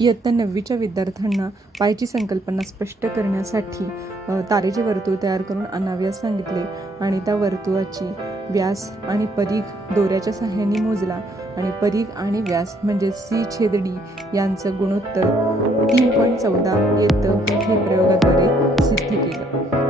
इयत्ता 9वीच्या विद्यार्थ्यांना पायची संकल्पना स्पष्ट करण्यासाठी तारेचे वर्तुळ तयार करून आणाव्यास सांगितले आणि त्या वर्तुळाची व्यास आणि परीघ दोऱ्याच्या सहाय्याने मोजला आणि परीघ आणि व्यास म्हणजे C/D यांचं गुणोत्तर 3.14 येतं हे प्रयोगाद्वारे सिद्ध केलं.